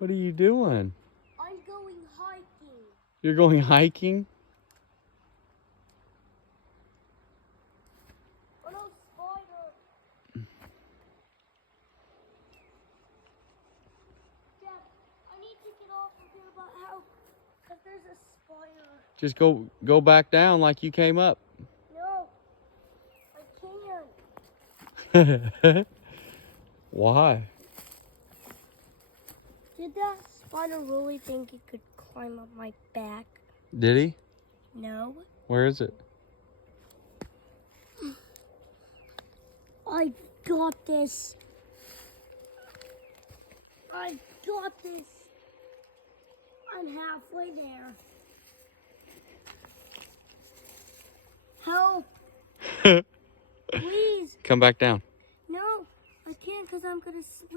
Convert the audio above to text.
What are you doing? I'm going hiking. You're going hiking? Oh no, spider. Dad, I need to get off of here about how, because there's a spider. Just go back down like you came up. No, I can't. Why? Did that spider really think it could climb up my back? Did he? No. Where is it? I got this. I got this. I'm halfway there. Help, please. Come back down. No, I can't because I'm going to slip.